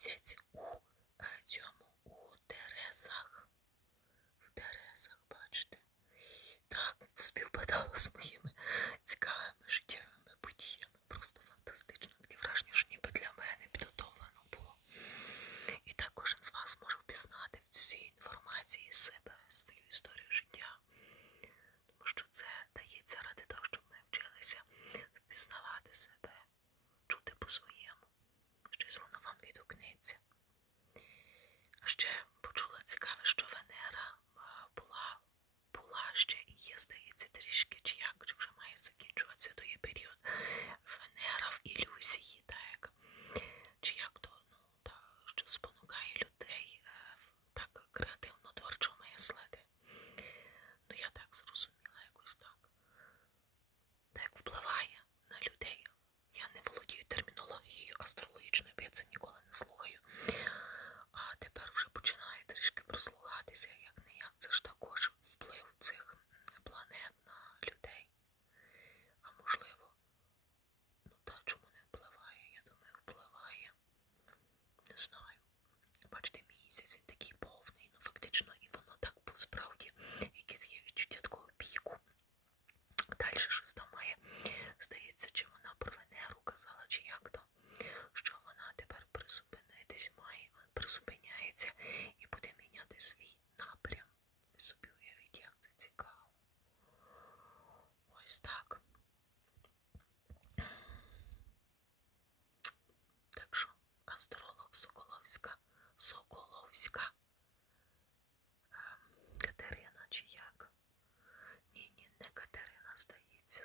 місяць у цьому у дерезах. В дерезах, бачите? Так, співпадало з моїм. Соколовська, Соколовська. Ем, Катерина чи як? Ні, ні, не Катерина, здається,